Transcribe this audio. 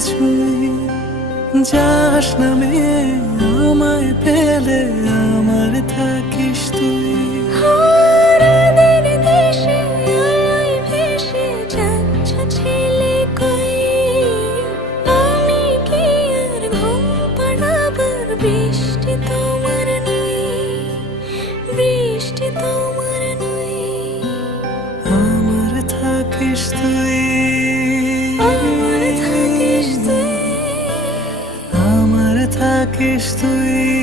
ছুঁই যাস নামে আমায় পেলে আমার থাকিস তুই। বৃষ্টি তোমার নই, বৃষ্টি তোমার নই, আমার থাকিস তুই, আমার থাকিস তুই, আমার থাকিস তুই।